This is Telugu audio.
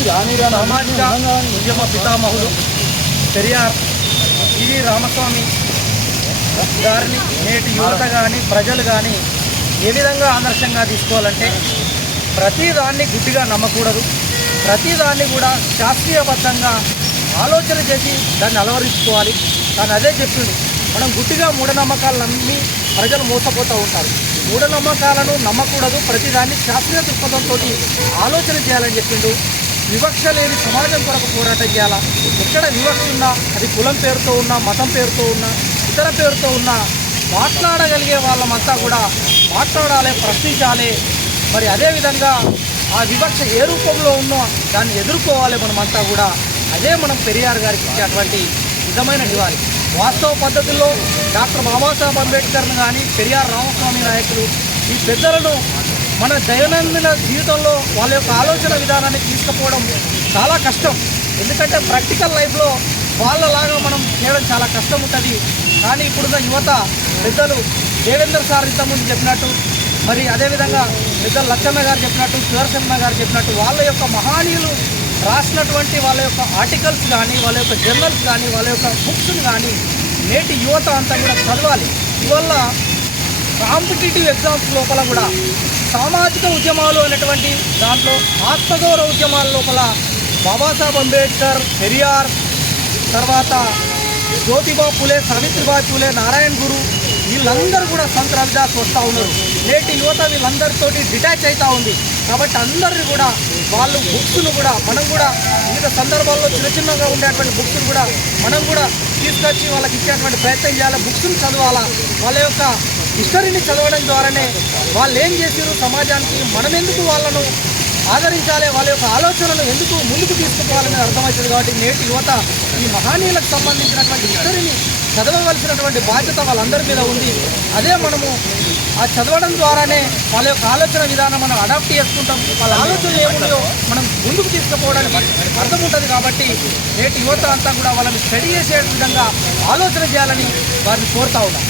సామాజిక ఉద్యమ పితామహులు పెరియార్ ఈవి రామస్వామి గారిని నేటి యువత కానీ ప్రజలు కానీ ఏ విధంగా ఆదర్శంగా తీసుకోవాలంటే ప్రతిదాన్ని గుడ్డిగా నమ్మకూడదు, ప్రతిదాన్ని కూడా శాస్త్రీయబద్ధంగా ఆలోచన చేసి దాన్ని అలవరించుకోవాలి. కానీ అదే చెప్పిండు, మనం గుడ్డిగా మూఢనమ్మకాలు నమ్మి ప్రజలు మోసపోతూ ఉంటారు. మూఢనమ్మకాలను నమ్మకూడదు, ప్రతిదాన్ని శాస్త్రీయ దృక్పథంతో ఆలోచన చేయాలని చెప్పిండు. వివక్ష లేని సమాజం కొరకు పోరాటం చేయాలా. ఎక్కడ వివక్ష ఉన్నా, అది కులం పేరుతో ఉన్నా, మతం పేరుతో ఉన్నా, ఇతర పేరుతో ఉన్నా, మాట్లాడగలిగే వాళ్ళమంతా కూడా మాట్లాడాలి, ప్రశ్నించాలి. మరి అదేవిధంగా ఆ వివక్ష ఏ రూపంలో ఉన్నా దాన్ని ఎదుర్కోవాలి మనమంతా కూడా. అదే మనం పెరియార్ గారికి ఇచ్చేటువంటి నిజమైన నివాళి. వాస్తవ పద్ధతుల్లో డాక్టర్ బాబాసాహెబ్ అంబేద్కర్ను కానీ పెరియార్ రామస్వామి నాయకులు ఈ పెద్దలను మన దైనందిన జీవితంలో వాళ్ళ యొక్క ఆలోచన విధానాన్ని తీసుకుపోవడం చాలా కష్టం. ఎందుకంటే ప్రాక్టికల్ లైఫ్లో వాళ్ళలాగా మనం చేయడం చాలా కష్టం ఉంటుంది. కానీ ఇప్పుడున్న యువత పెద్దలు దేవేంద్ర సార్ ఇంతకుముందు చెప్పినట్టు, మరి అదేవిధంగా పెద్దలు లచ్చన్న గారు చెప్పినట్టు, సుదర్శన్న గారు చెప్పినట్టు వాళ్ళ యొక్క మహనీయులు రాసినటువంటి వాళ్ళ యొక్క ఆర్టికల్స్ కానీ, వాళ్ళ యొక్క జర్నల్స్ కానీ, వాళ్ళ యొక్క బుక్స్ని కానీ నేటి యువత అంతా కూడా చదవాలి. ఇవల్ల కాంపిటేటివ్ ఎగ్జామ్స్ లోపల కూడా సామాజిక ఉద్యమాలు అనేటువంటి దాంట్లో ఆత్మగౌరవ ఉద్యమాల లోపల బాబాసాహెబ్ అంబేద్కర్, పెరియార్, తర్వాత జ్యోతిబా పూలే, సావిత్రిబాయి పూలే, నారాయణ గురు వీళ్ళందరూ కూడా సంత్ రవిదాస్ వస్తూ ఉన్నారు. నేటి యువత వీళ్ళందరితోటి డిటాచ్ అవుతూ ఉంది. కాబట్టి అందరినీ కూడా వాళ్ళు బుక్స్ను కూడా మనం కూడా వివిధ సందర్భాల్లో చిన్నగా ఉండేటువంటి బుక్స్ను కూడా మనం కూడా తీసుకొచ్చి వాళ్ళకి ఇచ్చేటువంటి ప్రయత్నం చేయాలి. బుక్స్ను చదవాలా, వాళ్ళ యొక్క హిస్టరీని చదవడం ద్వారానే వాళ్ళు ఏం చేసారు సమాజానికి, మనం ఎందుకు వాళ్ళను ఆదరించాలి, వాళ్ళ యొక్క ఆలోచనలు ఎందుకు ముందుకు తీసుకుపోవాలని అర్థమవుతుంది. కాబట్టి నేటి యువత ఈ మహనీయులకు సంబంధించినటువంటి హిస్టరీని చదవవలసినటువంటి బాధ్యత వాళ్ళందరి మీద ఉంది. అదే మనము ఆ చదవడం ద్వారానే వాళ్ళ యొక్క ఆలోచన విధానం మనం అడాప్ట్ చేసుకుంటాం. వాళ్ళ ఆలోచనలు ఏమున్నాయో మనం ముందుకు తీసుకుపోవడానికి అర్థం ఉంటుంది. కాబట్టి నేటి యువత అంతా కూడా వాళ్ళని స్టడీ చేసే విధంగా ఆలోచన చేయాలని వారిని కోరుతా ఉన్నాం.